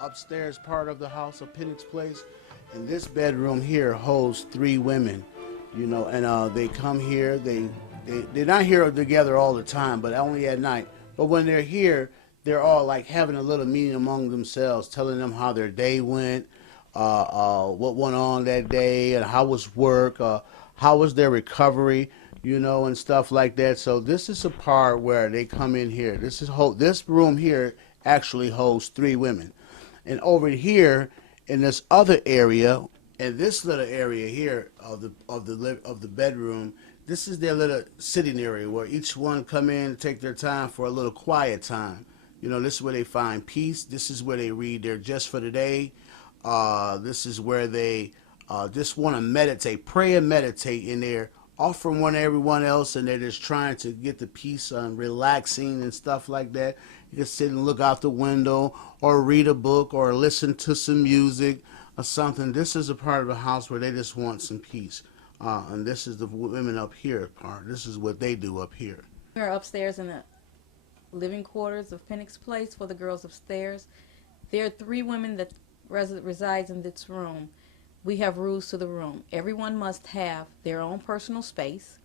upstairs part of the house of Pinnick's place, and this bedroom here holds three women, and they come here. They're not here together all the time, but only at night. But when they're here, they're all like having a little meeting among themselves, telling them how their day went, what went on that day, and how was work, how was their recovery, and stuff like that. So this is a part where they come in here. This room here actually holds three women, and over here in this other area, in this little area here of the bedroom, this is their little sitting area where each one come in and take their time for a little quiet time. This is where they find peace. This is where they read their just for the day. This is where they just want to meditate, pray and meditate in there, off from one to everyone else, and they're just trying to get the peace and relaxing and stuff like that. You can sit and look out the window or read a book or listen to some music or something. This is a part of the house where they just want some peace. And this is the women up here part. This is what they do up here. We're upstairs in the living quarters of Pinnick's place for the girls upstairs. There are three women that resides in this room. We have rules to the room. Everyone must have their own personal space.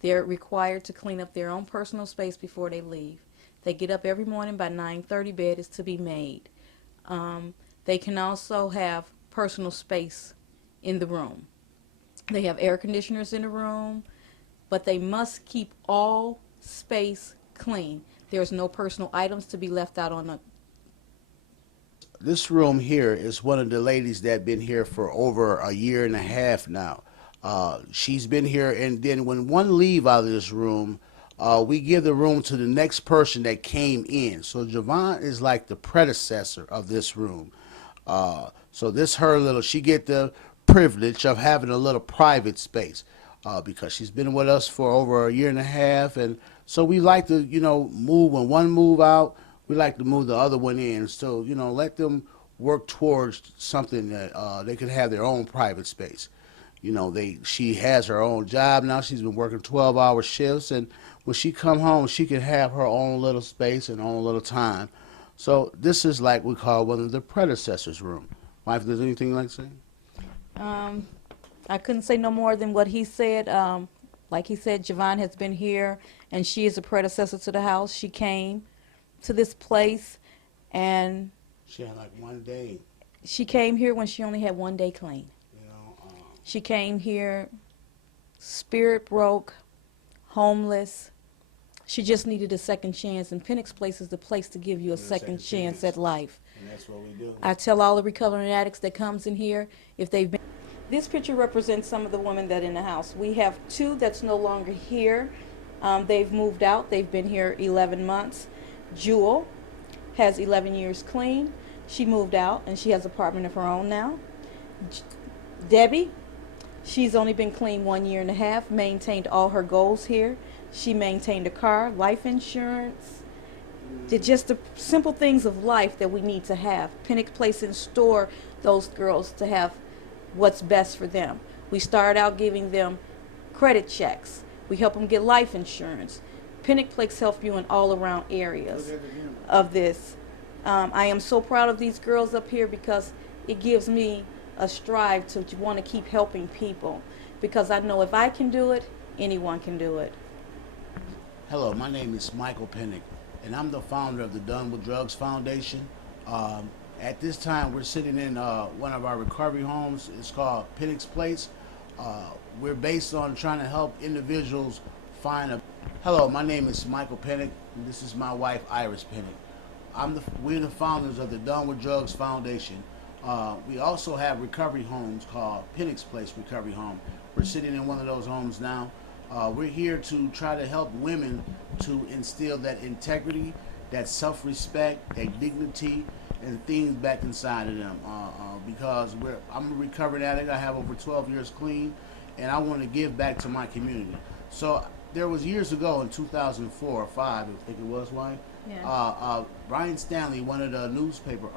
They're required to clean up their own personal space before they leave. They get up every morning by 9:30. Bed is to be made. They can also have personal space in the room. They have air conditioners in the room, but they must keep all space clean. There's no personal items to be left out on the. This room here is one of the ladies that been here for over a year and a half now. She's been here, and then when one leave out of this room, we give the room to the next person that came in. So Javon is like the predecessor of this room. So this her little, she get the privilege of having a little private space because she's been with us for over a year and a half, and so we like to, move when one move out. We like to move the other one in, so let them work towards something that they can have their own private space. She has her own job now. She's been working 12-hour shifts, and when she come home, she can have her own little space and own little time. So this is like we call one of the predecessors' room. Wife, does anything you like to say? I couldn't say no more than what he said. Like he said, Javon has been here, and she is a predecessor to the house. She came to this place, and she had like one day. She came here when she only had one day clean. She came here, spirit broke, homeless. She just needed a second chance, and Pinnick's place is the place to give you a second chance at life. And that's what we do. I tell all the recovering addicts that comes in here, if they've been. This picture represents some of the women that are in the house. We have two that's no longer here. They've moved out. They've been here 11 months. Jewel has 11 years clean. She moved out, and she has an apartment of her own now. Debbie, she's only been clean 1 year and a half, maintained all her goals here. She maintained a car, life insurance. Did just the simple things of life that we need to have. Pinnick Place in store those girls to have what's best for them. We start out giving them credit checks. We help them get life insurance. Pinnick Place helps you in all around areas of this. I am so proud of these girls up here because it gives me a strive to want to keep helping people, because I know if I can do it, anyone can do it. Hello, my name is Micheal Pinnick, and I'm the founder of the Done with Drugs Foundation. At this time, we're sitting in one of our recovery homes. It's called Pinnick's Place. We're based on trying to help individuals find a. Hello, my name is Micheal Pinnick, and this is my wife, Iris Pinnick. We're the founders of the Done with Drugs Foundation. We also have recovery homes called Pinnick's Place Recovery Home. We're sitting in one of those homes now. We're here to try to help women to instill that integrity, that self-respect, that dignity, and things back inside of them. Because I'm a recovering addict. I have over 12 years clean, and I want to give back to my community. So there was years ago in 2004 or 5, I think it was, why? Yeah. Brian Stanley, one of the newspaper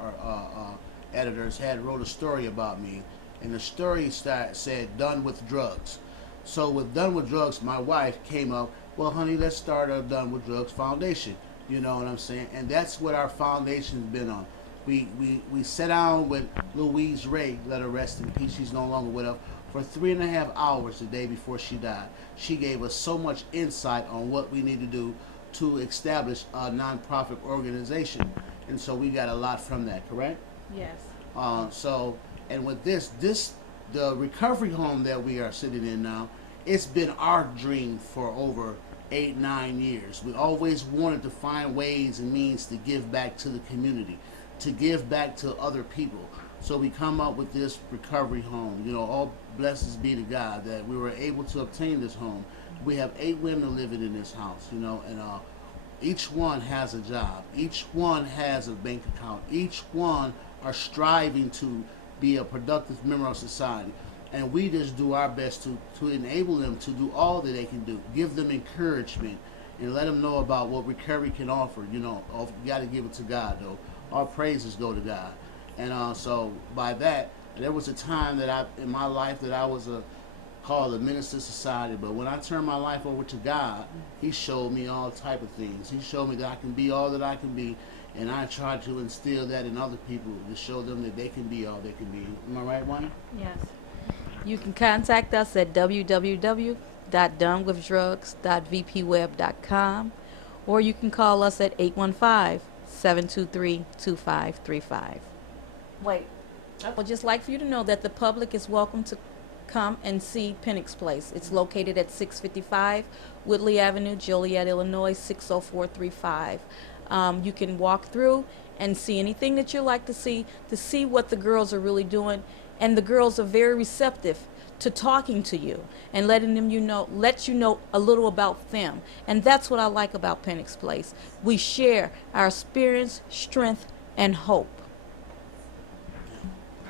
editors, had wrote a story about me, and the story said "Done with Drugs." So with Done with Drugs, my wife came up, well, honey, let's start a Done with Drugs Foundation. You know what I'm saying? And that's what our foundation's been on. We sat down with Louise Ray, let her rest in peace. She's no longer with us. For 3.5 hours the day before she died, she gave us so much insight on what we need to do to establish a nonprofit organization, and so we got a lot from that. Correct? Yes. So, and with the recovery home that we are sitting in now, it's been our dream for over 8, 9 years. We always wanted to find ways and means to give back to the community, to give back to other people. So we come up with this recovery home. You know, all blessings be to God that we were able to obtain this home. We have 8 women living in this house, you know, and each one has a job. Each one has a bank account. Each one are striving to be a productive member of society. And we just do our best to enable them to do all that they can do, give them encouragement, and let them know about what recovery can offer. You know, you got to give it to God, though. Our praises go to God. And so by that, there was a time that in my life that I was called a minister society, but when I turned my life over to God, He showed me all type of things. He showed me that I can be all that I can be, and I try to instill that in other people to show them that they can be all they can be. Am I right, Wayne? Yes. You can contact us at www.donewithdrugs.vpweb.com, or you can call us at 815-723-2535. Wait. I would just like for you to know that the public is welcome to come and see Pinnick's Place. It's located at 655 Woodley Avenue, Joliet, Illinois, 60435. You can walk through and see anything that you like to see what the girls are really doing. And the girls are very receptive to talking to you and letting them let you know a little about them. And that's what I like about Pinnick's Place. We share our experience, strength, and hope.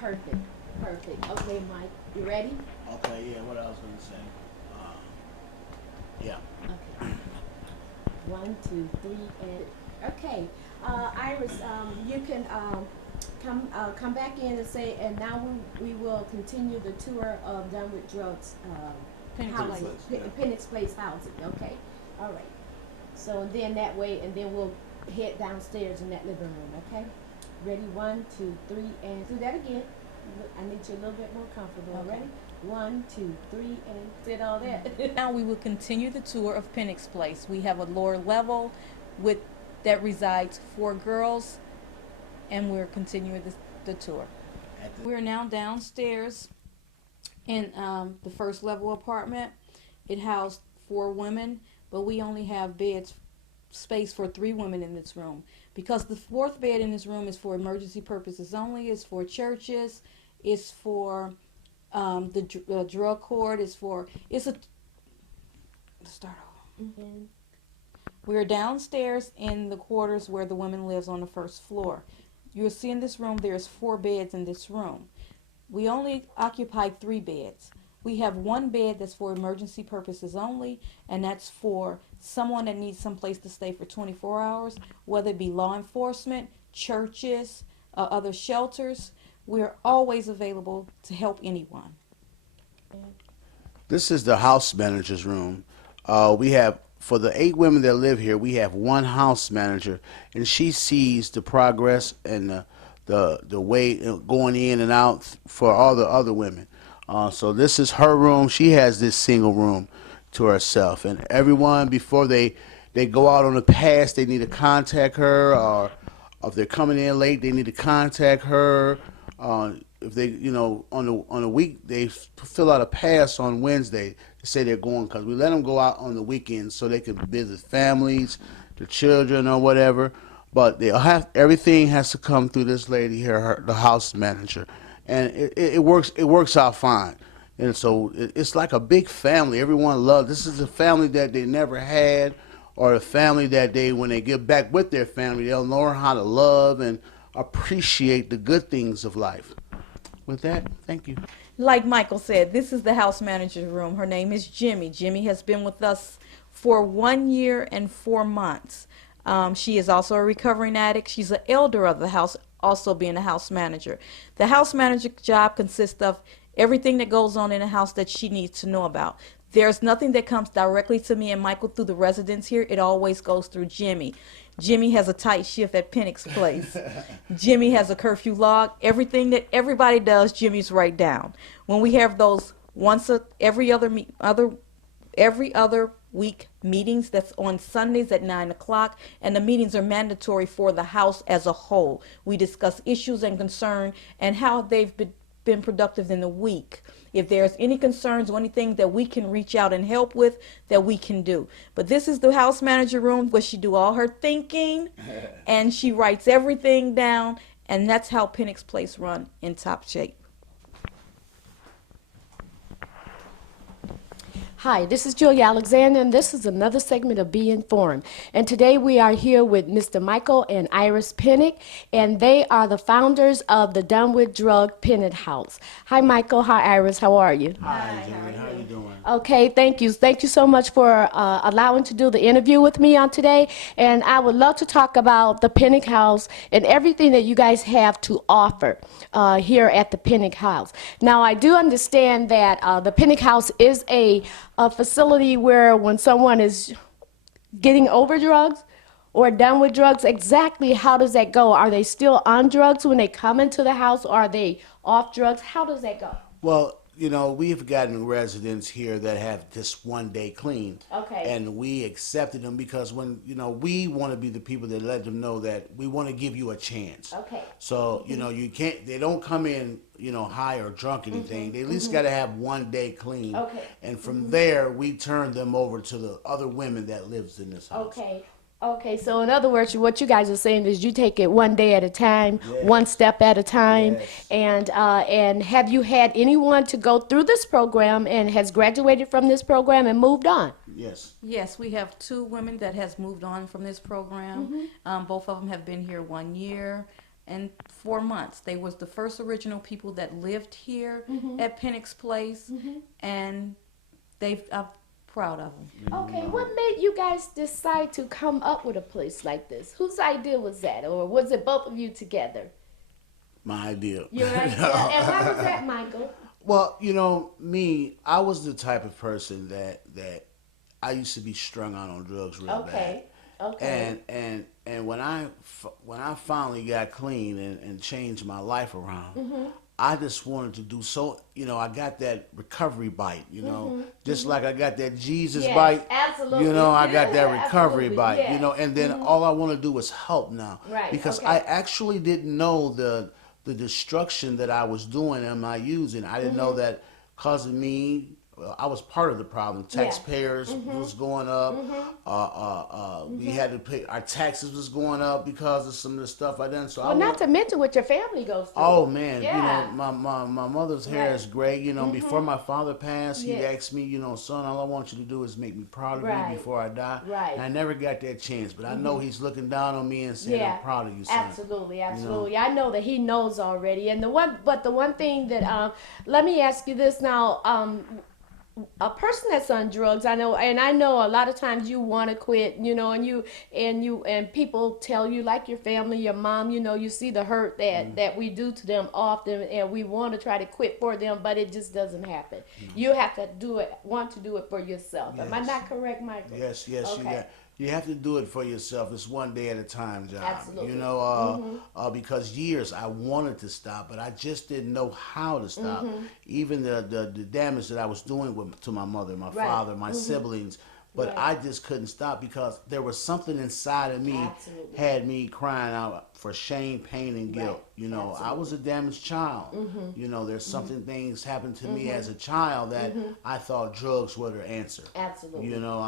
Perfect. Perfect. Okay, Mike, you ready? Okay, yeah, what I was going to say. Yeah. Okay. 1, 2, 3, and okay. Iris, you can come back in and say, and now we will continue the tour of Done with Drugs Pinnick's Place housing. Okay, all right. So then that way, and then we'll head downstairs in that living room. Okay, ready? 1, 2, 3, and do that again. I need you a little bit more comfortable. Okay. Ready? 1, 2, 3, and did all that. Now we will continue the tour of Pinnick's Place. We have a lower level that resides 4 girls, and we're continuing the tour. We're now downstairs in the first level apartment. It housed 4 women, but we only have space for 3 women in this room, because the 4th bed in this room is for emergency purposes only. It's for churches. It's for the drug court. Start over. Mm-hmm. We're downstairs in the quarters where the woman lives on the 1st floor. You'll see in this room there's 4 beds in this room. We only occupy 3 beds. We have 1 bed that's for emergency purposes only, and that's for someone that needs some place to stay for 24 hours, whether it be law enforcement, churches, other shelters. We're always available to help anyone. This is the house manager's room. We have, for the 8 women that live here, we have 1 house manager, and she sees the progress and the way going in and out for all the other women. So this is her room. She has this single room to herself, and everyone, before they go out on the pass, they need to contact her, or if they're coming in late, they need to contact her. If they, on the week, they fill out a pass on Wednesday to say they're going, because we let them go out on the weekends so they can visit families, the children, or whatever. But everything has to come through this lady here, the house manager, and it works out fine. And so it's like a big family. Everyone loves. This is a family that they never had, or a family that when they get back with their family, they'll learn how to love and appreciate the good things of life. With that, thank you. Like Michael said, this is the house manager's room. Her name is Jimmy. Jimmy has been with us for 1 year and 4 months. She is also a recovering addict. She's an elder of the house, also being a house manager. The house manager job consists of everything that goes on in the house that she needs to know about. there's nothing that comes directly to me and Michael through the residents here. It always goes through Jimmy. Jimmy has a tight shift at Pinnick's place. Jimmy has a curfew log. Everything that everybody does, Jimmy's write down. When we have those every other week meetings, that's on Sundays at 9 o'clock, and the meetings are mandatory for the house as a whole. We discuss issues and concern and how they've been productive in the week. If there's any concerns or anything that we can reach out and help with, that we can do. But this is the house manager room where she do all her thinking and she writes everything down, and that's how Pinnick's Place run in top shape. Hi, this is Julia Alexander, and this is another segment of Be Informed. And today we are here with Mr. Micheal and Iris Pinnick, and they are the founders of the Done With Drug Pinnick House. Hi, Micheal. Hi, Iris. How are you? Hi, Julie. How you doing? Okay, thank you. Thank you so much for allowing to do the interview with me on today. And I would love to talk about the Pinnick House and everything that you guys have to offer here at the Pinnick House. Now, I do understand that the Pinnick House is a facility where when someone is getting over drugs or done with drugs, exactly how does that go? Are they still on drugs when they come into the house, or are they off drugs? How does that go? Well, you know, we've gotten residents here that have this 1 day clean. Okay. And we accepted them because when, you know, we want to be the people that let them know that we want to give you a chance. Okay. So, you know, they don't come in, you know, high or drunk or anything. They at least got to have 1 day clean. Okay. And from there, we turn them over to the other women that lives in this house. Okay. Okay, so in other words, what you guys are saying is you take it 1 day at a time, Yes. one step at a time, Yes. and have you had anyone to go through this program and has graduated from this program and moved on? Yes. Yes, we have 2 women that has moved on from this program. Both of them have been here 1 year and 4 months. They was the first original people that lived here at Pinnick's Place, and I'm proud of them. Okay, what made you guys decide to come up with a place like this? Whose idea was that, or was it both of you together? My idea. Your idea. And why was that, Michael? Well, you know, I was the type of person that I used to be strung out on drugs real bad. Okay. And when I finally got clean and changed my life around, I just wanted to do so. You know, I got that recovery bite. You know, just like I got that Jesus Yes, bite. absolutely. You know, I got that Yeah, recovery absolutely, bite. yes. You know, and then all I want to do is help now. Right, Because okay. I actually didn't know the destruction that I was doing and my using. I didn't know that causing me. I was part of the problem. Taxpayers was going up. We had to pay. Our taxes was going up because of some of the stuff I done. So Well, not to mention what your family goes through. Oh man, Yeah. you know, my mother's hair Right. is great. You know, before my father passed, he Yeah. asked me, you know, son, all I want you to do is make me proud of Right. you before I die. Right. And I never got that chance, but I know he's looking down on me and saying, I'm proud of you, son. Absolutely, absolutely. I know that he knows already. And the one thing that let me ask you this now. A person that's on drugs, I know a lot of times you want to quit, you know, and people tell you, like your family, your mom, you know, you see the hurt that we do to them often, and we want to try to quit for them, but it just doesn't happen. You have to want to do it for yourself. Am I Yes. not correct, Michael? Yes, Okay. you have to do it for yourself. It's 1 day at a time, job. Absolutely. You know, because years I wanted to stop, but I just didn't know how to stop. Even the damage that I was doing to my mother, my Right. father, my siblings. But Right. I just couldn't stop because there was something inside of me Absolutely. had me crying out for shame, pain, and guilt. Right. You know, I Absolutely. was a damaged child. You know, there's something things happened to me as a child that I thought drugs were the answer. Absolutely. You know,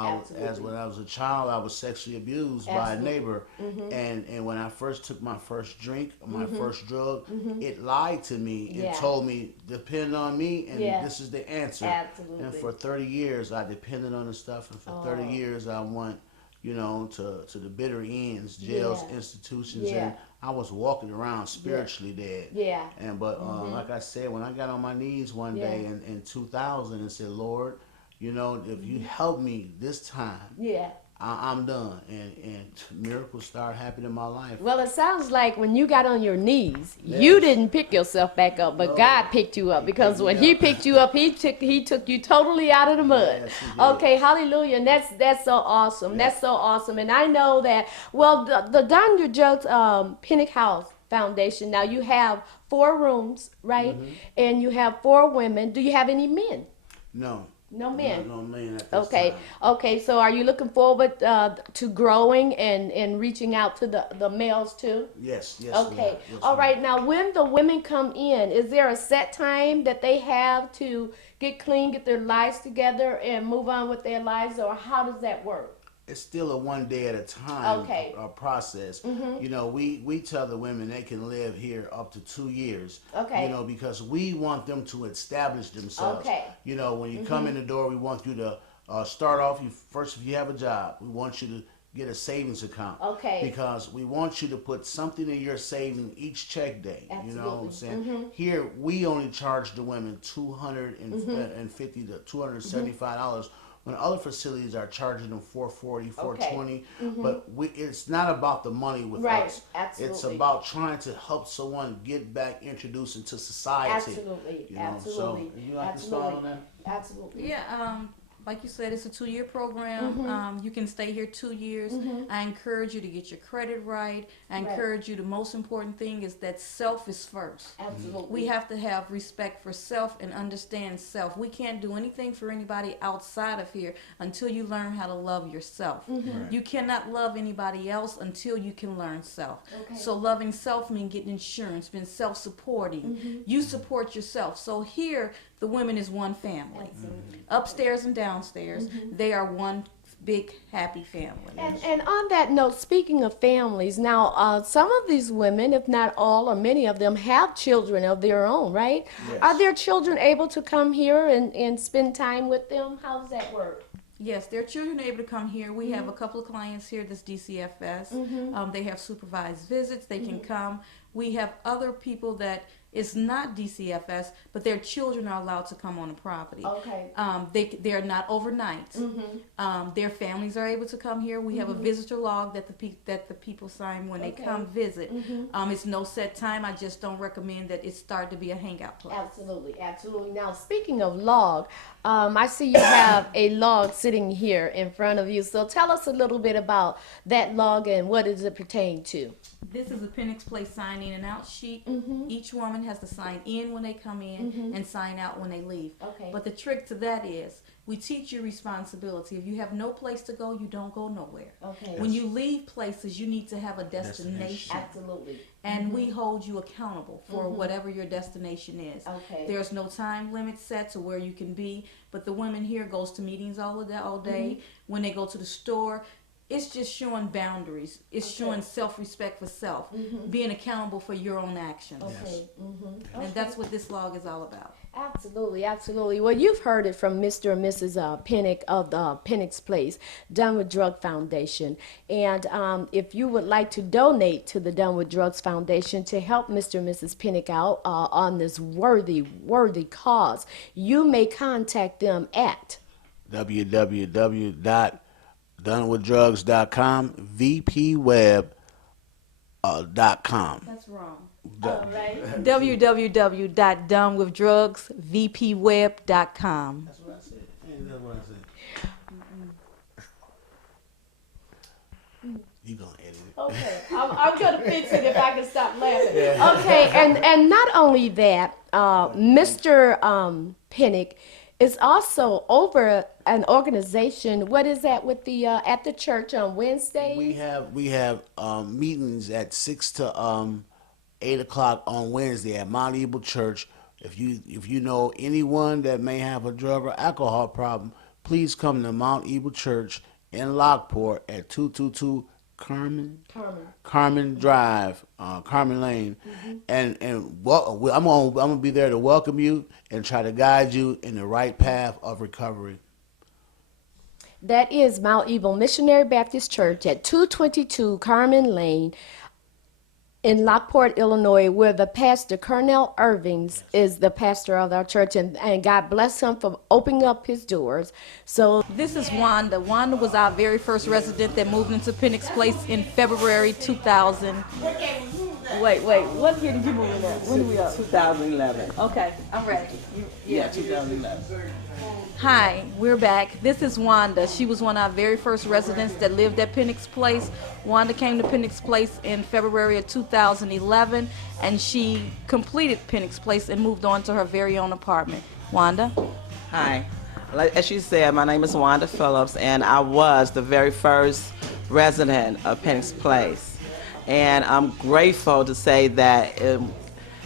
when I was a child, I was sexually abused by a Absolutely. neighbor, and when I first took my first drink, my first drug, it lied to me and Yeah. told me depend on me, and Yeah. this is the answer. Absolutely. And for 30 years, I depended on the stuff, and for 30 years, I went, you know, to the bitter ends, jails, Yeah. institutions, Yeah. and I was walking around spiritually dead. Yeah. And but like I said, when I got on my knees one day in 2000 and said, Lord, you know, if you help me this time, Yeah. I'm done. And miracles start happening in my life. Well, it sounds like when you got on your knees, you Yes. didn't pick yourself back up, but No. God picked you up, because picked when me He up. picked you up, He took you totally out of the mud. Yes, He did. Okay, hallelujah, and that's so awesome. Yeah. That's so awesome, and I know that. Well, the Don Your Jugs Pinnick House Foundation. Now you have 4 rooms, right? Mm-hmm. And you have 4 women. Do you have any men? No. No men. No men at this Okay, time. okay. So are you looking forward to growing and reaching out to the males too? Yes. Okay. ma'am. Yes, All ma'am. right. Now, when the women come in, is there a set time that they have to get clean, get their lives together, and move on with their lives, or how does that work? It's still a one day at a time Okay. process. You know, we tell the women they can live here up to 2 years. Okay. You know, because we want them to establish themselves. Okay. You know, when you come in the door, we want you to start off. First, if you have a job, we want you to get a savings account. Okay. Because we want you to put something in your saving each check day. You know what I'm Absolutely. saying? Here, we only charge the women $250 to $275. When other facilities are charging them $440, $420, but it's not about the money with Right, us. absolutely. It's about trying to help someone get back introduced into society. Absolutely. You know? Absolutely. So, you like to start on that? Absolutely. Yeah, like you said, it's a 2-year program. You can stay here 2 years. I encourage you to get your credit right. I Right. encourage you, the most important thing is that self is first. Absolutely. We have to have respect for self and understand self. We can't do anything for anybody outside of here until you learn how to love yourself. Right. You cannot love anybody else until you can learn self. Okay. So loving self means getting insurance, being self-supporting. You support yourself. So here, the women is one family. Absolutely. Upstairs and downstairs, they are one big happy family. And on that note, speaking of families, now some of these women, if not all or many of them, have children of their own, right? Yes. Are their children able to come here and spend time with them? How does that work? Yes, their children are able to come here. We have a couple of clients here that's DCFS. They have supervised visits. They can come. We have other people that is not DCFS, but their children are allowed to come on the property. Okay. They're not overnight. Their families are able to come here. We have a visitor log that the people sign when they Okay. come visit. It's no set time. I just don't recommend that it start to be a hangout place. Absolutely, absolutely. Now, speaking of log, I see you have a log sitting here in front of you. So tell us a little bit about that log and what does it pertain to? This is a Pinnick's Place sign in and out sheet. Each woman has to sign in when they come in and sign out when they leave. Okay. But the trick to that is we teach you responsibility. If you have no place to go, you don't go nowhere. Okay. When you leave places, you need to have a destination. Absolutely. And we hold you accountable for whatever your destination is. Okay. There's no time limit set to where you can be, but the women here goes to meetings all day. When they go to the store, it's just showing boundaries. It's showing self-respect for self, being accountable for your own actions. Okay. And that's what this log is all about. Absolutely, absolutely. Well, you've heard it from Mr. and Mrs. Pinnick of the Pinnick's Place, Done with Drug Foundation. And if you would like to donate to the Done with Drugs Foundation to help Mr. and Mrs. Pinnick out on this worthy cause, you may contact them at www.donewithdrugs.com, vpweb.com. That's wrong. all right. www.donewithdrugsvpweb.com. That's what I said. That's what I said. You gonna edit it? Okay, I'm gonna fix it if I can stop laughing. Okay, and not only that, Mr. Pinnick is also over an organization. What is that with the at the church on Wednesdays? We have meetings at 6 to 8 o'clock on Wednesday at Mount Ebel Church. If you know anyone that may have a drug or alcohol problem, please come to Mount Ebel Church in Lockport at 222 Carmen Drive, Carmen Lane, and I'm gonna be there to welcome you and try to guide you in the right path of recovery. That is Mount Ebel Missionary Baptist Church at 222 Carmen Lane in Lockport, Illinois, where the pastor, Colonel Irvings, is the pastor of our church, and God bless him for opening up his doors. So This is Wanda. Wanda was our very first resident that moved into Pinnick's Place in February 2000. Wait, what year did you move in there? When did we up? 2011. Okay, I'm ready. Yeah, 2011. Hi, we're back. This is Wanda. She was one of our very first residents that lived at Pinnick's Place. Wanda came to Pinnick's Place in February of 2011, and she completed Pinnick's Place and moved on to her very own apartment. Wanda? Hi. As she said, my name is Wanda Phillips, and I was the very first resident of Pinnick's Place. And I'm grateful to say that it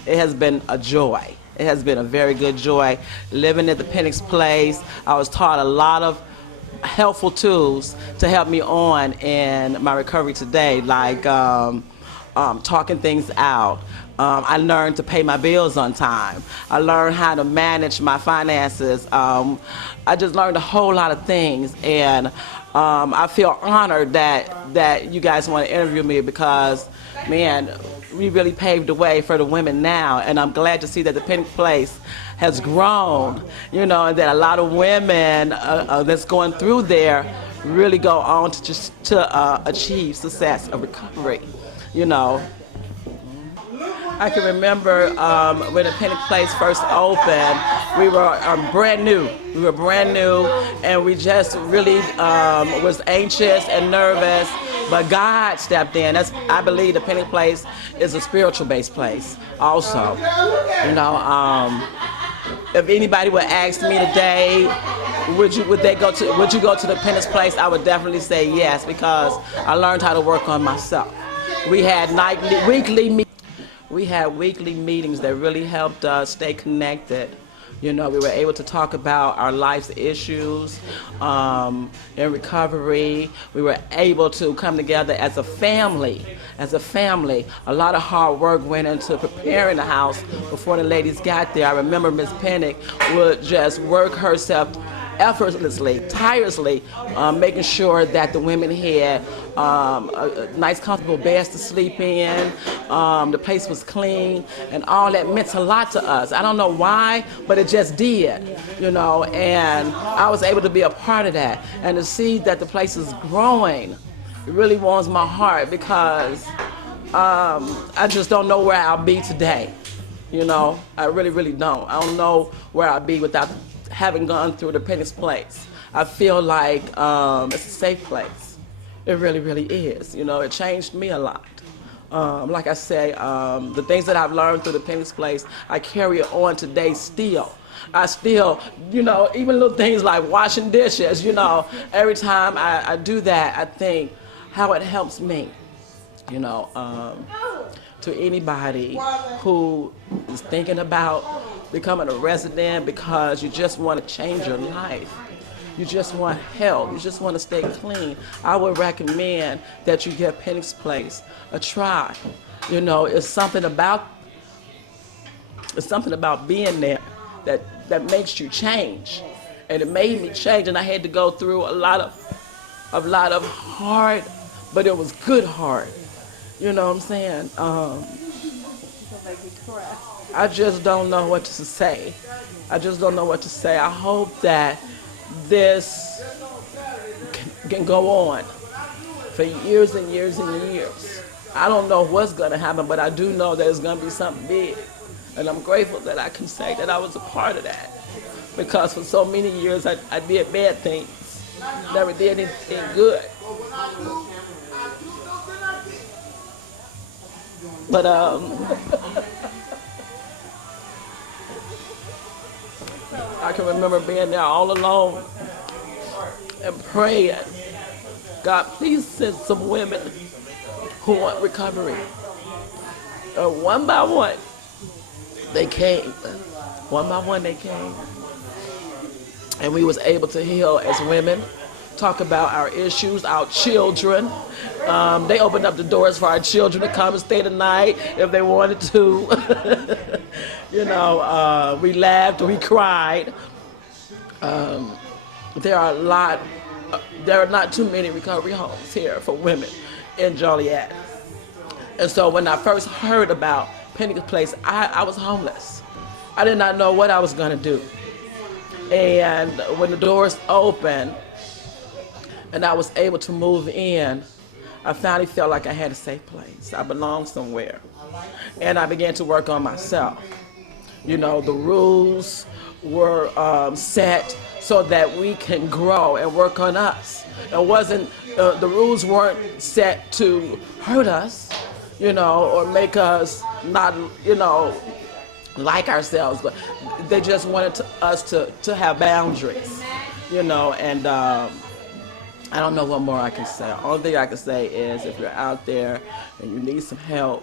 has been a joy. It has been a very good joy living at the Pinnick's Place. I was taught a lot of helpful tools to help me on in my recovery today, like talking things out. I learned to pay my bills on time. I learned how to manage my finances. I just learned a whole lot of things, and I feel honored that you guys want to interview me because, man, we really paved the way for the women now, and I'm glad to see that the Pinnick Place has grown, you know, and that a lot of women that's going through there really go on to achieve success of recovery, you know. I can remember when the Pinnick Place first opened, we were brand new. We were brand new, and we just really was anxious and nervous. But God stepped in. I believe the Pinnick Place is a spiritual-based place also. You know, if anybody would ask me today, would you go to the Pinnick Place, I would definitely say yes, because I learned how to work on myself. We had weekly meetings that really helped us stay connected. You know, we were able to talk about our life's issues in recovery. We were able to come together as a family. A lot of hard work went into preparing the house before the ladies got there. I remember Miss Pinnick would just work herself effortlessly, tirelessly, making sure that the women had nice, comfortable beds to sleep in. The place was clean, and all that meant a lot to us. I don't know why, but it just did, you know, and I was able to be a part of that. And to see that the place is growing, it really warms my heart, because I just don't know where I'll be today, you know. I really, really don't. I don't know where I'll be without having gone through the Pinnick's Place. I feel like it's a safe place. It really, really is. You know, it changed me a lot. Like I say, the things that I've learned through the Pinnick's Place, I carry it on today still. I still, you know, even little things like washing dishes, you know, every time I do that, I think how it helps me, you know. To anybody who is thinking about becoming a resident because you just want to change your life, you just want help, you just want to stay clean, I would recommend that you give Pinnick's Place a try. You know, it's something about being there that makes you change, and it made me change. And I had to go through a lot of hard, but it was good hard. You know what I'm saying? I just don't know what to say. I hope that this can go on for years and years and years. I don't know what's going to happen, but I do know that it's going to be something big. And I'm grateful that I can say that I was a part of that. Because for so many years I did bad things. Never did anything good. But I can remember being there all alone and praying, God, please send some women who want recovery. One by one, they came. One by one, they came. And we was able to heal as women, talk about our issues, our children. They opened up the doors for our children to come and stay the night if they wanted to. You know, we laughed, we cried. There are not too many recovery homes here for women in Joliet. And so when I first heard about Pinnick Place, I was homeless. I did not know what I was going to do. And when the doors opened and I was able to move in, I finally felt like I had a safe place. I belonged somewhere. And I began to work on myself. You know, the rules were set so that we can grow and work on us. It wasn't, the rules weren't set to hurt us, you know, or make us not, you know, like ourselves, but they just wanted us to have boundaries, you know, and I don't know what more I can say. Only thing I can say is if you're out there and you need some help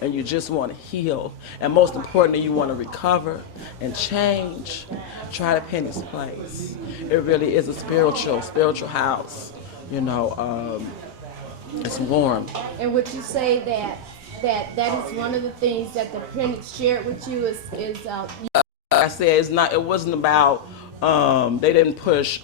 and you just want to heal, and most importantly, you want to recover and change, try to Pinnick's Place. It really is a spiritual house, you know, it's warm. And would you say that is one of the things that the Pinnick shared with you is Like I said, it wasn't about, they didn't push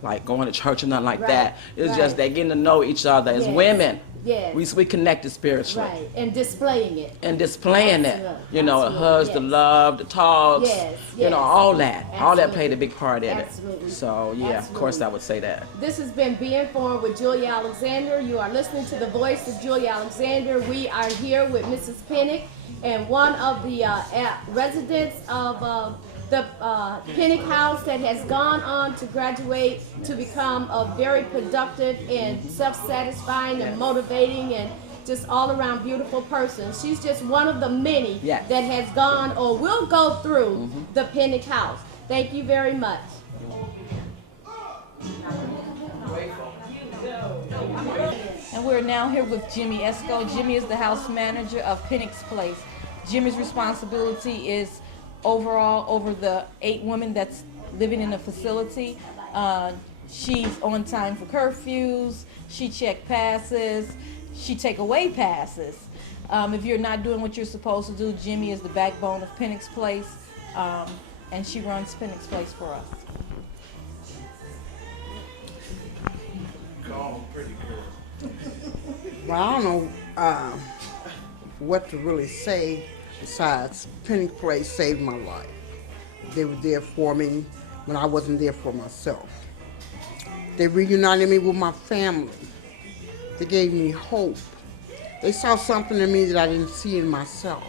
like going to church or nothing like that. It's just that getting to know each other as women. Yes. We connected spiritually. Right, and displaying it. And displaying it. Absolutely. You know, the hugs, the love, the talks, you know, all that. Absolutely. All that played a big part in Absolutely. it. So, yeah, Absolutely. of course I would say that. This has been Be Informed with Julia Alexander. You are listening to the voice of Julia Alexander. We are here with Mrs. Pinnick and one of the residents of the Pinnick House that has gone on to graduate to become a very productive and self-satisfying and motivating and just all-around beautiful person. She's just one of the many that has gone or will go through the Pinnick House. Thank you very much. And we're now here with Jimmy Esco. Jimmy is the house manager of Pinnick's Place. Jimmy's responsibility is overall over the 8 women that's living in the facility. She's on time for curfews, she check passes, she take away passes. If you're not doing what you're supposed to do, Jimmy is the backbone of Pinnick's Place, and she runs Pinnick's Place for us. Well, I don't know what to really say besides Pinnick Place saved my life. They were there for me when I wasn't there for myself. They reunited me with my family. They gave me hope. They saw something in me that I didn't see in myself.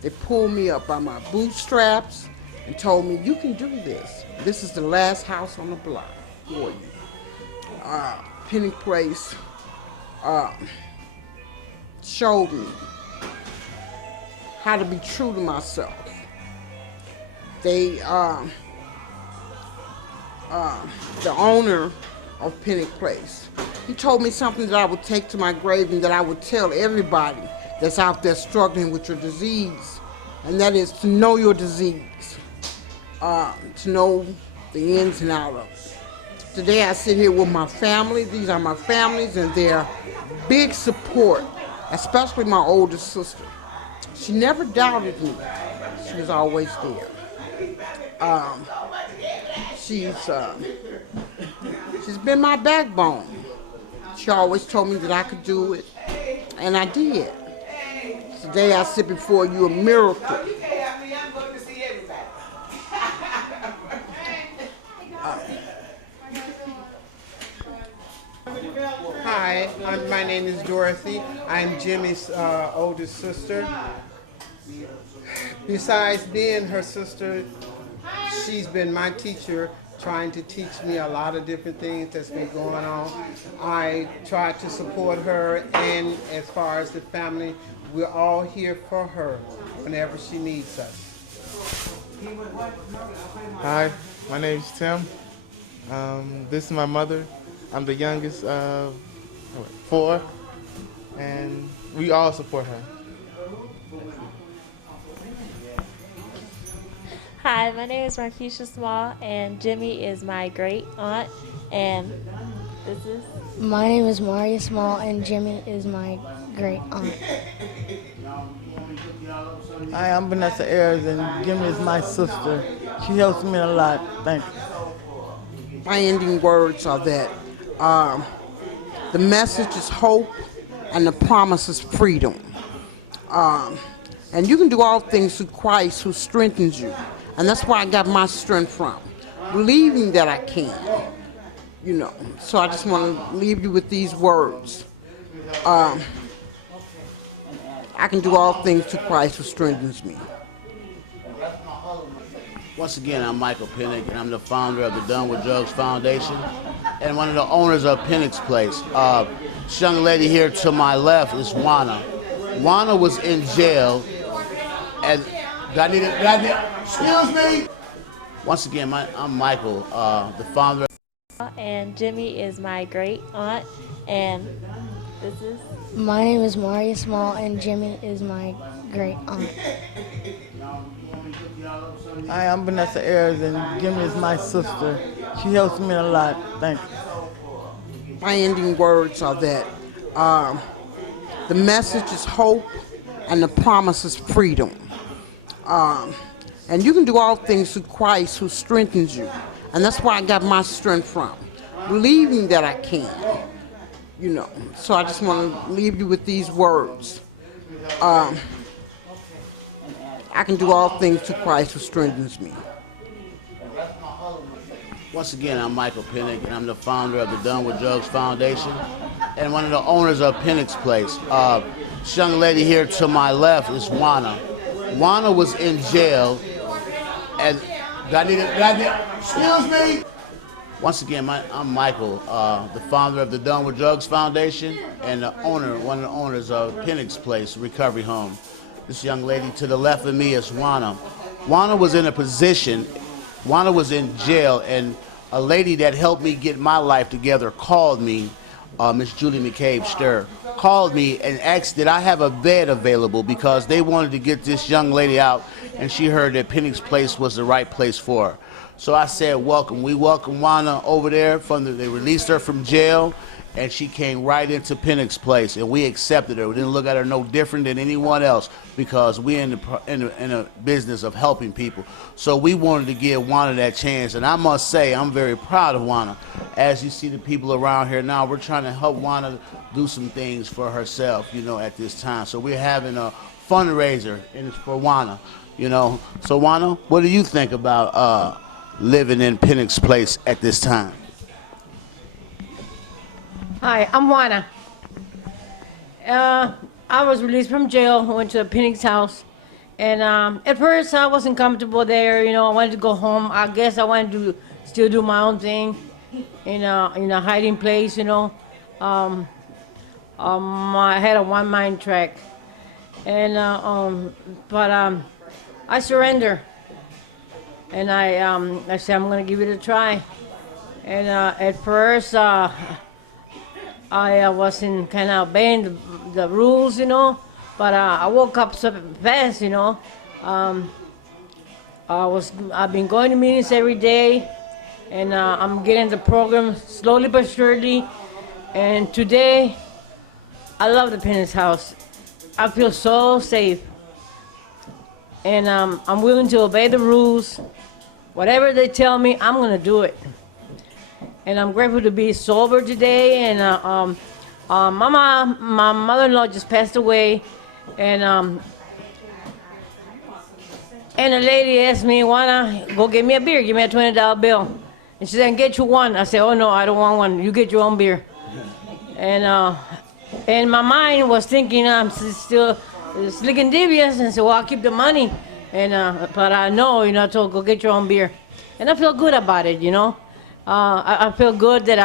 They pulled me up by my bootstraps and told me, you can do this. This is the last house on the block for you. Pinnick Place showed me how to be true to myself. They, the owner of Pinnick Place, he told me something that I would take to my grave and that I would tell everybody that's out there struggling with your disease, and that is to know your disease, to know the ins and outs of it. Today I sit here with my family. These are my families, and they're big support, especially my oldest sister. She never doubted me. She was always there. She's been my backbone. She always told me that I could do it, and I did. Today I sit before you a miracle. Hi, my name is Dorothy. I'm Jimmy's oldest sister. Besides being her sister, she's been my teacher, trying to teach me a lot of different things that's been going on. I try to support her, and as far as the family, we're all here for her whenever she needs us. Hi, my name's Tim. This is my mother. I'm the youngest of 4, and we all support her. Hi, my name is Markeisha Small, and Jimmy is my great aunt, and this is... My name is Maria Small, and Jimmy is my great aunt. Hi, I'm Vanessa Ayers, and Jimmy is my sister. She helps me a lot. Thank you. My ending words are that the message is hope, and the promise is freedom. And you can do all things through Christ who strengthens you. And that's where I got my strength from, believing that I can. So I just want to leave you with these words. I can do all things through Christ who strengthens me. Once again, I'm Micheal Pinnick, and I'm the founder of the Done With Drugs Foundation and one of the owners of Pinnick's Place. This young lady here to my left is Juana. Juana was in jail, and excuse me. Once again, I'm Micheal, the founder. And Jimmy is my great aunt, and this is... My name is Maria Small, and Jimmy is my great aunt. Hi, I'm Vanessa Ayers, and Jimmy is my sister. She helps me a lot. Thank you. My ending words are that the message is hope and the promise is freedom. And you can do all things through Christ who strengthens you. And that's where I got my strength from, believing that I can. So I just want to leave you with these words. I can do all things through Christ who strengthens me. Once again, I'm Micheal Pinnick, and I'm the founder of the Done With Drugs Foundation and one of the owners of Pinnick's Place. This young lady here to my left is Juana. Juana was in jail, and excuse me. Once again, I'm Micheal, the founder of the Done With Drugs Foundation and one of the owners of Pinnick's Place Recovery Home. This young lady to the left of me is Juana. Juana was in Juana was in jail, and a lady that helped me get my life together called me, Miss Julie McCabe-Stir, called me and asked did I have a bed available because they wanted to get this young lady out, and she heard that Pinnick's Place was the right place for her. So I said, welcome. We welcomed Juana over there. They released her from jail, and she came right into Pinnick's Place, and we accepted her. We didn't look at her no different than anyone else because we're in the business of helping people. So we wanted to give Juana that chance, and I must say I'm very proud of Juana. As you see the people around here now, we're trying to help Juana do some things for herself, at this time. So we're having a fundraiser for Juana, So Juana, what do you think about living in Pinnick's Place at this time? Hi, I'm Juana. I was released from jail, went to Pinnick's house, and at first I wasn't comfortable there. I wanted to go home. I guess I wanted to still do my own thing in a hiding place. I had a one-mind track, and but I surrendered, and I said I'm gonna give it a try. And at first I wasn't kind of obeying the rules, but I woke up so fast, I've been going to meetings every day, and I'm getting the program slowly but surely. And today, I love the Pinnick's house. I feel so safe, and I'm willing to obey the rules. Whatever they tell me, I'm gonna do it. And I'm grateful to be sober today. And my mother-in-law just passed away, and a lady asked me, "Wanna go get me a beer? Give me a $20 bill." And she said, "Get you one." I said, "Oh no, I don't want one. You get your own beer." And my mind was thinking I'm still slick and devious, and said, "Well, I'll keep the money." But I know, I told go get your own beer, and I feel good about it, I feel good that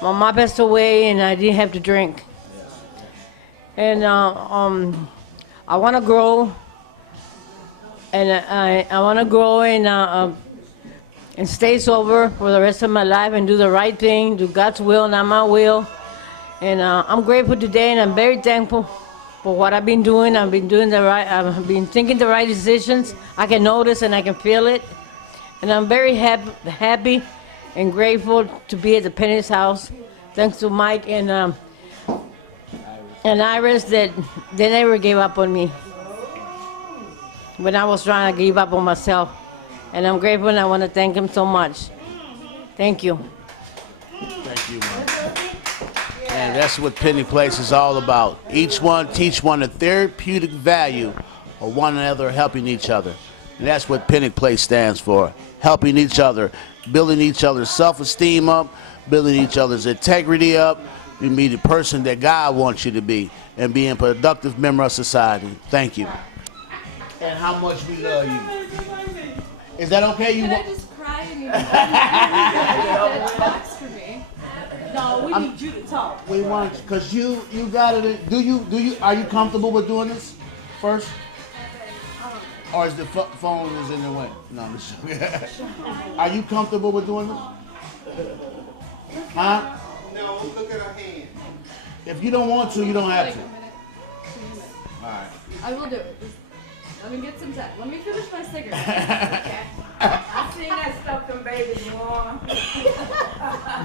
my mom passed away and I didn't have to drink. And I want to grow, and I want to grow and stay sober for the rest of my life and do the right thing, do God's will, not my will. And I'm grateful today, and I'm very thankful for what I've been doing. I've been thinking the right decisions. I can notice and I can feel it. And I'm very happy and grateful to be at the Pinnick's house. Thanks to Mike and Iris that they never gave up on me when I was trying to give up on myself. And I'm grateful, and I want to thank him so much. Thank you. Thank you, man. And That's what Pinnick Place is all about. Each one teach one the therapeutic value of one another helping each other. And that's what Pinnick Place stands for. Helping each other, building each other's self-esteem up, building each other's integrity up, you be the person that God wants you to be, and being a productive member of society. Thank you. And how much we love you. Is that okay? Can I just cry and you that box for me? No, we need you to talk. We want, cause you got it. Do you? Are you comfortable with doing this first? Or is the phone is in the way? No, I'm just joking. Are you comfortable with doing this? Huh? No, look at her hand. If you don't want to, you don't have to. All right. I will do it. Let me get some time. Let me finish my cigarette. Okay. I seen that stuff them babies more.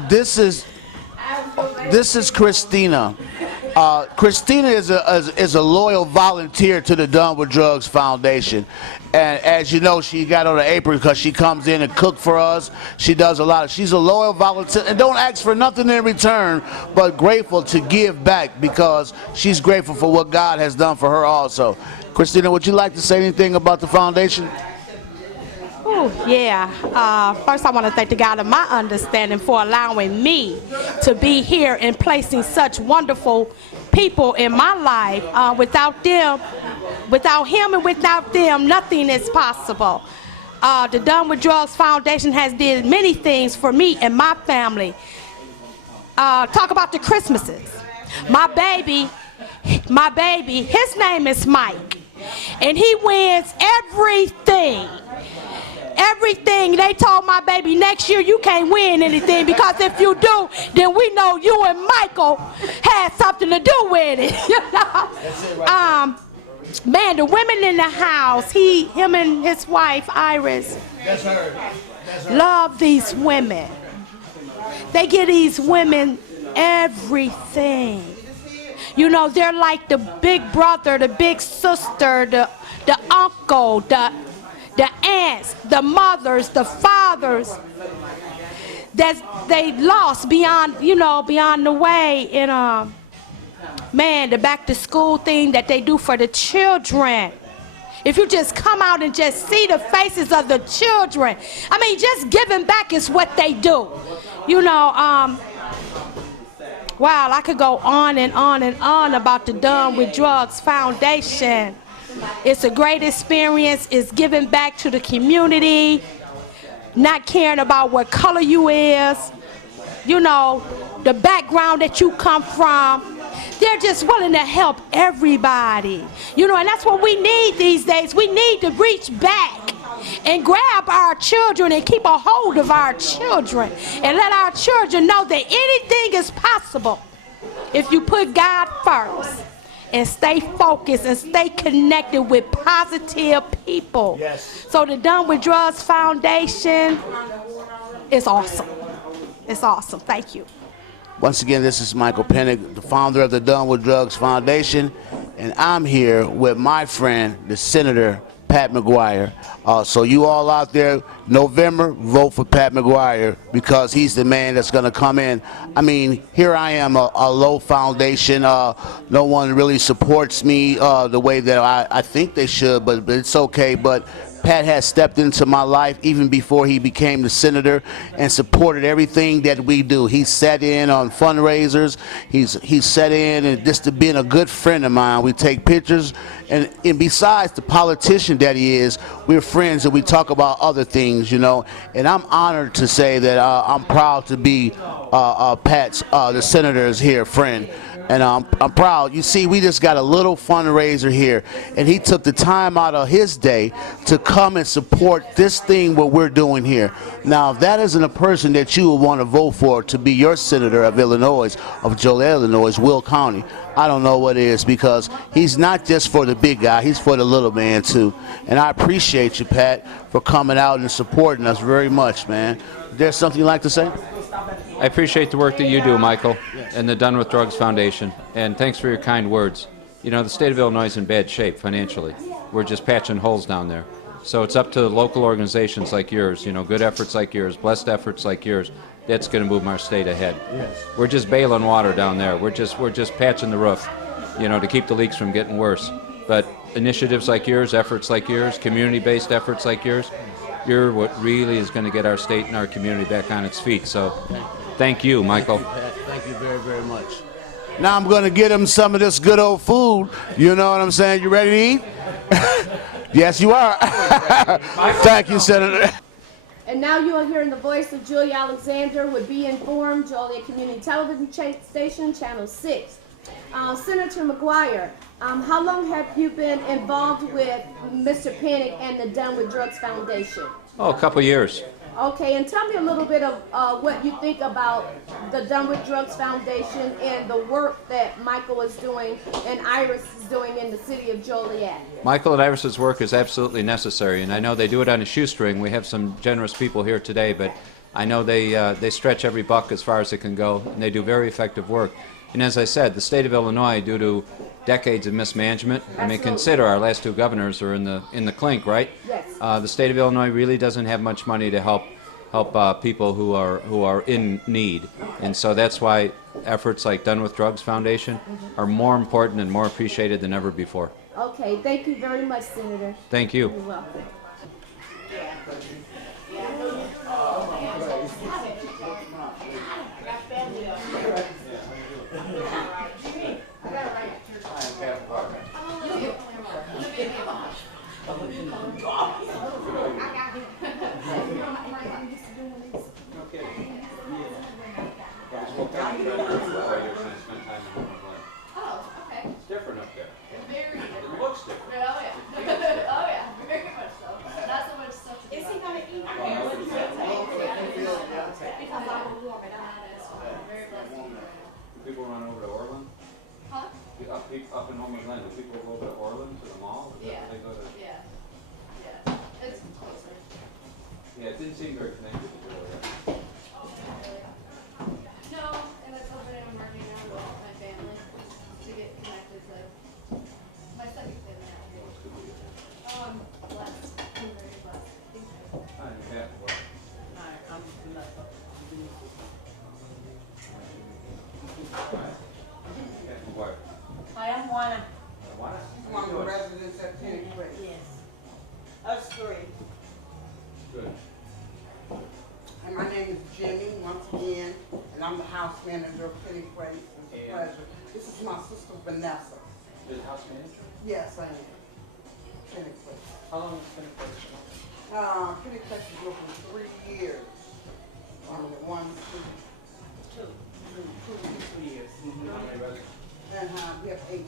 This is Christina. Christina is a loyal volunteer to the Done with Drugs Foundation. And as you know, she got on the apron because she comes in and cook for us. She does a lot. She's a loyal volunteer and don't ask for nothing in return, but grateful to give back because she's grateful for what God has done for her also. Christina, would you like to say anything about the foundation? Oh, yeah. First, I want to thank the God of my understanding for allowing me to be here and placing such wonderful people in my life. Without them, without him and without them, nothing is possible. The Done with Drugs Foundation has did many things for me and my family. Talk about the Christmases. My baby, his name is Mike, and he wins everything. Everything. They told my baby next year you can't win anything because if you do, then we know you and Michael had something to do with it. You know? Man, the women in the house, him and his wife Iris, That's her. love these women. They give these women everything. You know, they're like the big brother, the big sister, the uncle, the aunts, the mothers, the fathers that they lost beyond the way. And man, the back to school thing that they do for the children. If you just come out and just see the faces of the children, I mean, just giving back is what they do. You know, wow, I could go on and on and on about the Done with Drugs Foundation. It's a great experience. It's giving back to the community, not caring about what color you is, you know, the background that you come from. They're just willing to help everybody, you know, and that's what we need these days. We need to reach back and grab our children and keep a hold of our children and let our children know that anything is possible if you put God first. And stay focused and stay connected with positive people. Yes. So the Done with Drugs Foundation is awesome. It's awesome. Thank you. Once again, this is Micheal Pinnick, the founder of the Done with Drugs Foundation, and I'm here with my friend, the Senator Pat McGuire. So you all out there, November, vote for Pat McGuire because he's the man that's going to come in. I mean, here I am, a low foundation. No one really supports me the way that I think they should, but it's okay. But Pat has stepped into my life even before he became the senator and supported everything that we do. He sat in on fundraisers. He's sat in and just to being a good friend of mine. We take pictures, and besides the politician that he is, we're friends and we talk about other things, you know. And I'm honored to say that I'm proud to be Pat's, the senator's here friend. And I'm proud. You see, we just got a little fundraiser here, and he took the time out of his day to come and support this thing what we're doing here. Now, if that isn't a person that you would want to vote for to be your senator of Illinois, of Joliet, Illinois, Will County, I don't know what it is, because he's not just for the big guy, he's for the little man too. And I appreciate you, Pat, for coming out and supporting us very much, man. There's something you'd like to say? I appreciate the work that you do, Michael, and the Done with Drugs Foundation, and thanks for your kind words. You know, the state of Illinois is in bad shape financially. We're just patching holes down there. So it's up to local organizations like yours, you know, good efforts like yours, blessed efforts like yours, that's going to move our state ahead. Yes. We're just bailing water down there. We're just patching the roof, to keep the leaks from getting worse. But initiatives like yours, efforts like yours, community-based efforts like yours, you're what really is going to get our state and our community back on its feet. So thank you, Michael. Thank you, Pat. Thank you very, very much. Now I'm going to get him some of this good old food. You know what I'm saying? You ready to eat? Yes, you are. Thank you, Senator. And now you are hearing the voice of Julia Alexander with Be Informed, Joliet Community Television Station, Channel 6. Senator McGuire, how long have you been involved with Mr. Pinnick and the Done with Drugs Foundation? Oh, a couple years. Okay, and tell me a little bit of what you think about the Done with Drugs Foundation and the work that Michael is doing and Iris is doing in the city of Joliet. Michael and Iris's work is absolutely necessary, and I know they do it on a shoestring. We have some generous people here today, but I know they stretch every buck as far as it can go, and they do very effective work. And as I said, the state of Illinois, due to decades of mismanagement, I mean, consider our last two governors are in the clink, right? Yes. The state of Illinois really doesn't have much money to help people who are in need, and so that's why efforts like Done with Drugs Foundation are more important and more appreciated than ever before. Okay, thank you very much, Senator. Thank you. You're welcome. People run over to Orland? Huh? Up in Homer's Land, do people go over to Orland, to the mall? Yeah. They go to... Yeah. Yeah. It's closer. Yeah, it didn't seem very connected to Joliet. No, and that's something I'm working on with my family to get connected to my second family out here. Blessed. I'm very blessed. Hi, yeah, well, Hi, I'm Vanessa. Hi, I'm Juana. I'm one of the residents at Pinnick Place. Yes. Us three. good. And my name is Jimmy, once again, and I'm the house manager of Pinnick Place. It's a pleasure. This is my sister Vanessa. You're the house manager? Yes, I am. Pinnick Place. How long has Pinnick Place been open? Pinnick Place has been open 3 years. One, two. 2 years. How many residents? And we have 8.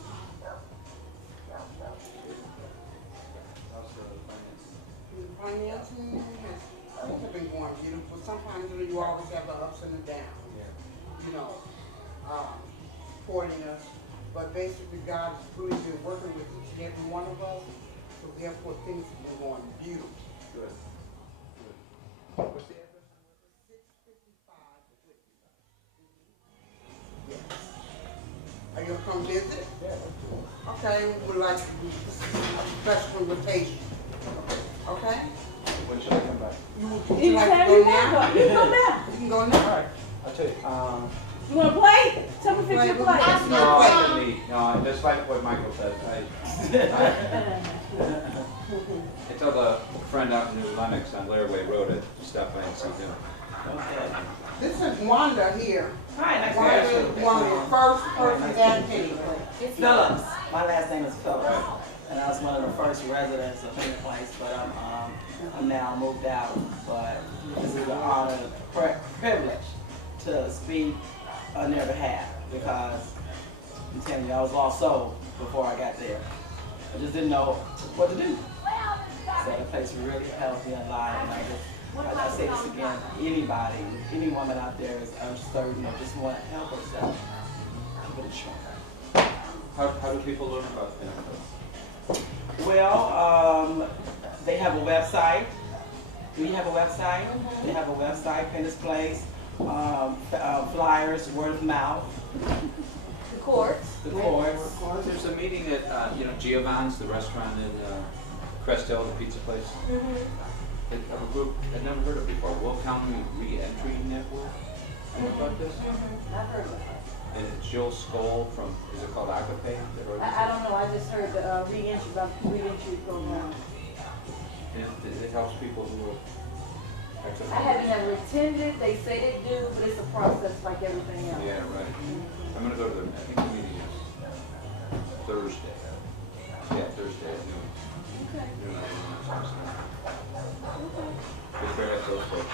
How's the finance? The financing has things have been going beautiful. Sometimes you always have the ups and the downs. Yeah. Supporting us. But basically, God has really been working with each and every one of us. So therefore, things have been going beautiful. Good. What's the address? 655 Yes. Are you going to come visit? Yeah. Okay, we would like to do a special invitation. Okay? When should I come back? Would you like to go now? You can go now. You can go now. All right. I'll tell you. You want to play? Tell me if you play. No, despite what Michael said, I told a friend out in New Lenox on Laraway Road to stop by and see him. This is Wanda here. Hi, nice to Wanda meet you. is one of the first persons at Pinnick. Phillips. My last name is Phillips. And I was one of the first residents of Pinnick Place, but I'm now moved out. But this is an honor and privilege to speak on their behalf because I'm telling you, I was lost soul before I got there. I just didn't know what to do. So the place was really healthy and alive, and I say this again, anybody, any woman out there is uncertain or just want to help herself, give it a try. How do people learn about Pinnick? Well, they have a website. Do you have a website? They have a website, Pinnick Place, flyers, word of mouth. The courts. The courts. There's a meeting at Giovanni's, the restaurant in Crest Hill, the pizza place. They have a group I'd never heard of before. Will County Re-Entry Network. You know about this? I've heard about it. And it's Jill Skoll from, is it called Agape? that wrote this? I don't know, I just heard the reentry program. It helps people who are I haven't never attended, they say they do, but it's a process like everything else. Yeah, right. I'm gonna go to the, I think the meeting is Thursday. Yeah, Thursday at noon. Okay. Noon, If they're at those folks,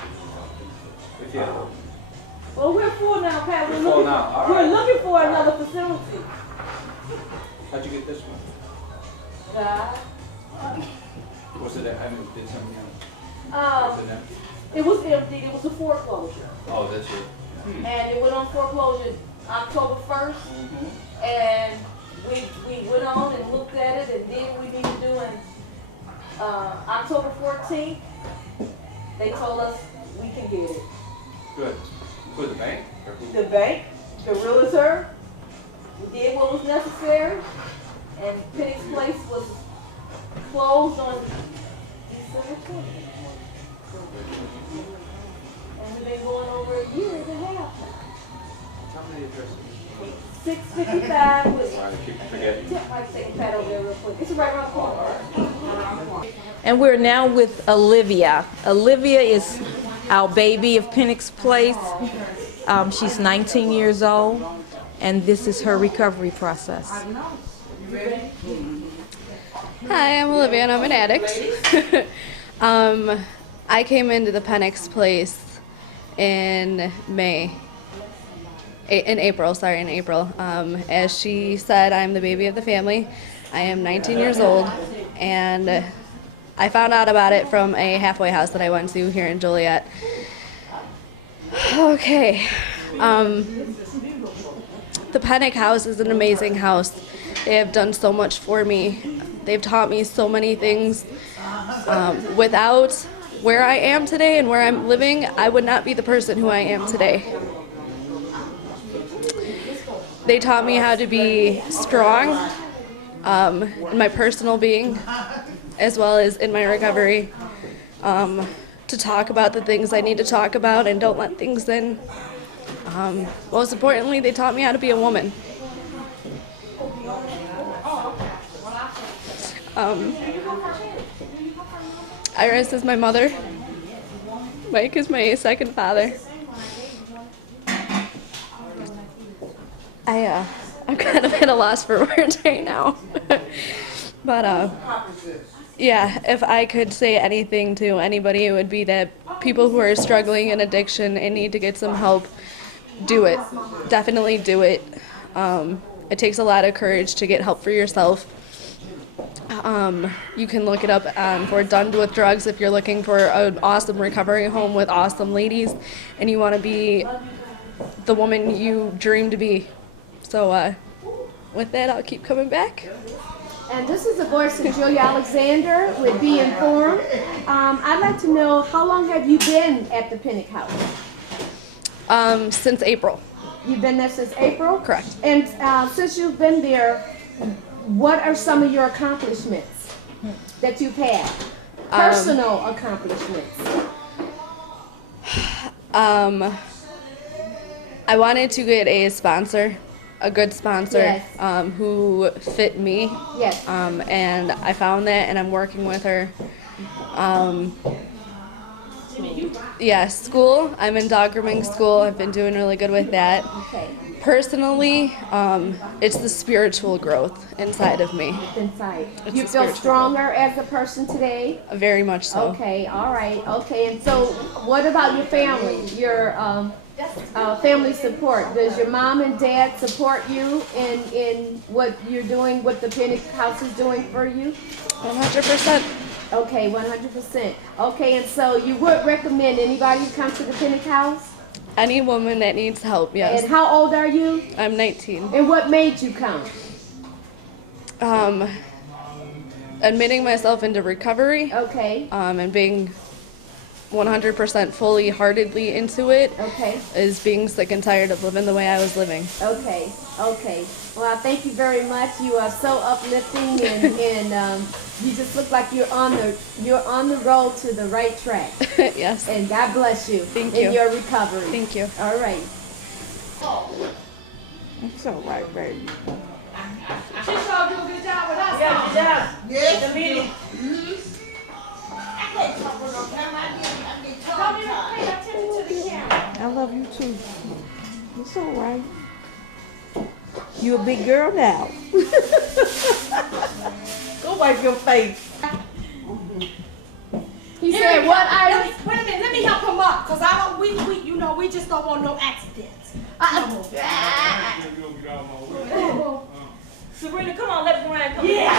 if you have. Well, we're full now, Pat. You're full now, all We're right. looking for another facility. How'd you get this one? God. Was it, I mean, did something else? Was it empty? It was empty, it was a foreclosure. Oh, that's it. And it went on foreclosure October 1st. And we went on and looked at it and did what we need to do. And October 14th, they told us we can get it. Good. Who, the bank? Or who? The bank, the realtor, we did what was necessary. And Pinnick's Place was closed on December 20th. And we've been going over a year and a half now. How many addresses? 655 was. I keep forgetting. I'll take a pat over there real quick. It's right around the corner. And we're now with Olivia. Olivia is our baby of Pinnick's Place. She's 19 years old, and this is her recovery process. Hi, I'm Olivia and I'm an addict. I came into the Pinnick's Place in April. As she said, I'm the baby of the family. I am 19 years old, and I found out about it from a halfway house that I went to here in Joliet. Okay. The Pinnick house is an amazing house. They have done so much for me. They've taught me so many things. Without where I am today and where I'm living, I would not be the person who I am today. They taught me how to be strong in my personal being, as well as in my recovery, to talk about the things I need to talk about and don't let things in. Most importantly, they taught me how to be a woman. Iris is my mother. Mike is my second father. I'm kind of at a loss for words right now. But yeah, if I could say anything to anybody, it would be that people who are struggling in addiction and need to get some help, do it. Definitely do it. It takes a lot of courage to get help for yourself. You can look it up for Done With Drugs if you're looking for an awesome recovery home with awesome ladies and you want to be the woman you dream to be. So with that, I'll keep coming back. And this is the voice of Julia Alexander with Be Informed. I'd like to know, how long have you been at the Pinnick House? Since April. You've been there since April? Correct. And since you've been there, what are some of your accomplishments that you've had? Personal accomplishments. I wanted to get a sponsor, a good sponsor, Yes. who fit me. Yes. And I found that, and I'm working with her. Yeah, school. I'm in dog grooming school. I've been doing really good with that. Okay. Personally, it's the spiritual growth inside of me. Inside. It's You the feel spiritual stronger as a person today? Very much so. Okay, all right. Okay, and so what about your family? Your family support. Does your mom and dad support you in what you're doing, what the Pinnick House is doing for you? 100%. Okay, 100%. Okay, and so you would recommend anybody to come to the Pinnick House? Any woman that needs help, yes. And how old are you? I'm 19. And what made you come? Admitting myself into recovery. Okay. And being 100% fully heartedly into it Okay. is being sick and tired of living the way I was living. Okay, okay. Well, thank you very much. You are so uplifting, and you just look like you're on the road to the right track. Yes. And God bless you. Thank in you. your recovery. Thank you. All right. It's all right, baby. She showed you a good job with us. Yeah, she does. Yes. The meeting. I can't talk with no camera. I get Don't even pay attention to the camera. I love you too. It's all right. You a big girl now. Go wipe your face. He said what, Iris? Wait a minute, let me help him up, because I don't, we just don't want no accidents. Serena, come on, let Brian come. Yeah.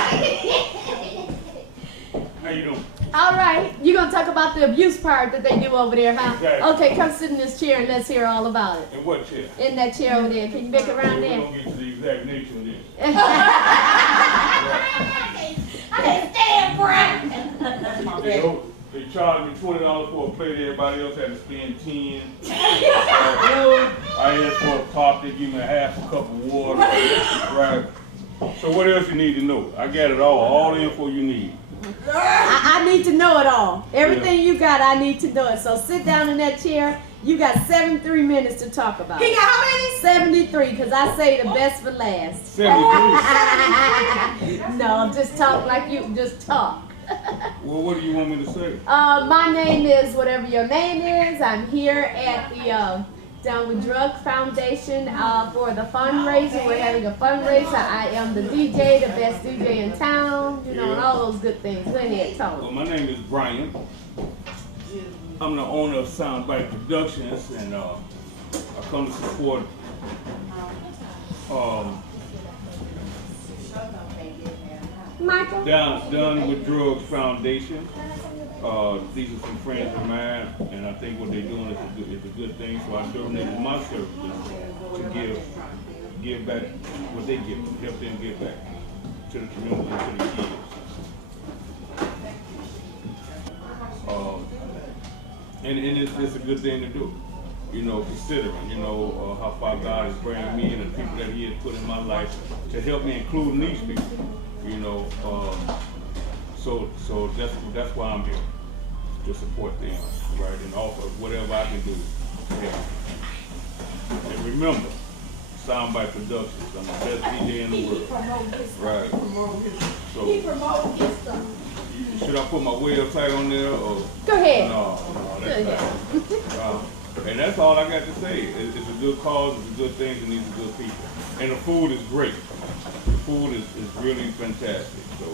How you doing? All right. You gonna talk about the abuse part that they do over there, huh? Exactly. Okay, come sit in this chair and let's hear all about it. In what chair? In that chair over there. Can you make it around We're there? gonna get to the exact nature of this. I can't stand Brian. They charged me $20 for a plate. Everybody else had to spend 10. I asked for a pop. They give me a half a cup of water. Right. So what else you need to know? I got it all the info you need. I need to know it all. Everything you got, I need to know it. So sit down in that chair. You got 73 minutes to talk about. He got how many? 73, because I say the best for last. 73. No, just talk like you just talk. Well, what do you want me to say? My name is whatever your name is. I'm here at the Down with Drug Foundation for the fundraiser. We're having a fundraiser. I am the DJ, the best DJ in town, you know, and all those good things. Go ahead, Tony. Well, my name is Brian. I'm the owner of Soundbite Productions, and I come to support Michael? Done with Drugs Foundation. These are some friends of mine, and I think what they're doing is a good thing. So I donated my services to give back what they give, help them give back to the community and to the kids. And it's a good thing to do, you know, considering, you know, how far God is bringing me and the people that He has put in my life to help me, including these people, you know. So that's why I'm here, to support them, right, and offer whatever I can do to help. And remember, Soundbite Productions, I'm the best DJ in the world. Right. So, He promoted his stuff. should I put my website on there, or? Go ahead. No, that's fine. And that's all I got to say. It's a good cause, it's a good thing, and these are good people. And the food is great. The food is really fantastic. So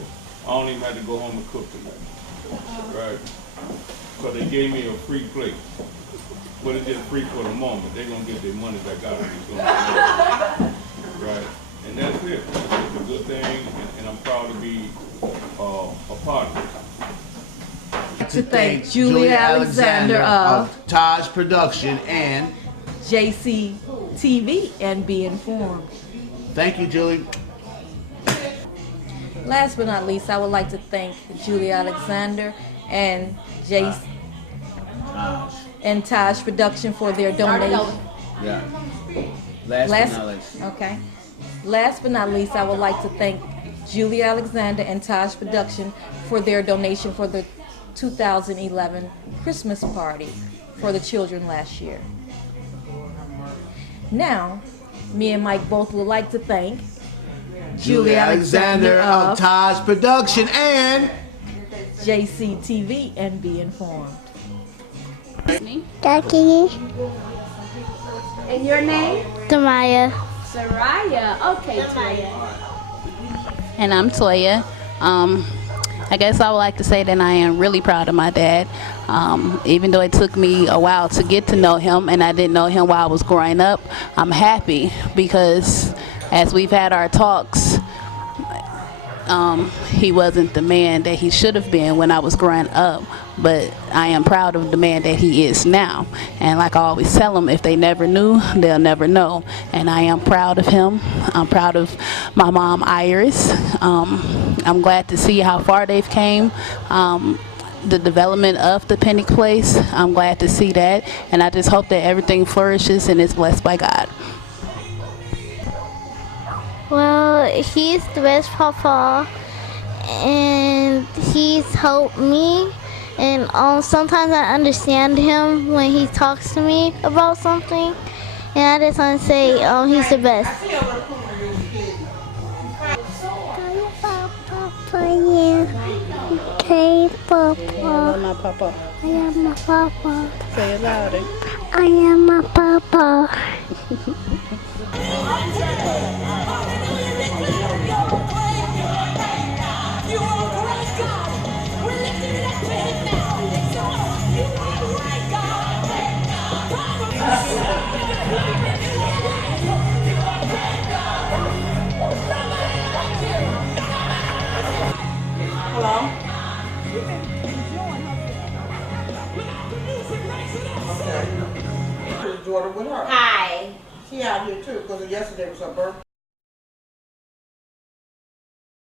I don't even have to go home and cook tonight. Right? So they gave me a free plate. But it's just free for the moment. They're going to get their money back out of it. Right? And that's it. It's a good thing, and I'm proud to be a part of it. To thank Julia Alexander of Taj Production and JC TV and Be Informed. thank you, Julie. Last but not least, I would like to thank Julia Alexander and and Taj Production for their donation. Yeah. Last but not least. Okay. Last but not least, I would like to thank Julia Alexander and Taj Production for their donation for the 2011 Christmas party for the children last year. Now, me and Mike both would like to thank Julia Alexander of Taj Production and JC TV and Be Informed. Ducky. And your name? Tamaya. Soraya. Okay, Toya. And I'm Toya. I guess I would like to say that I am really proud of my dad. Even though it took me a while to get to know him and I didn't know him while I was growing up, I'm happy because as we've had our talks, he wasn't the man that he should have been when I was growing up, but I am proud of the man that he is now. And like I always tell them, if they never knew, they'll never know. And I am proud of him. I'm proud of my mom, Iris. I'm glad to see how far they've came. the development of the Pinnick place. I'm glad to see that, and I just hope that everything flourishes and is blessed by God. Well, he's the best papa, and he's helped me. And sometimes I understand him when he talks to me about something. And I just want to say he's the best. Hey, Papa. I love my papa. I am my papa. Say it louder. I am my papa. Hello? His daughter with her. Hi. She out here too, because yesterday was her birthday.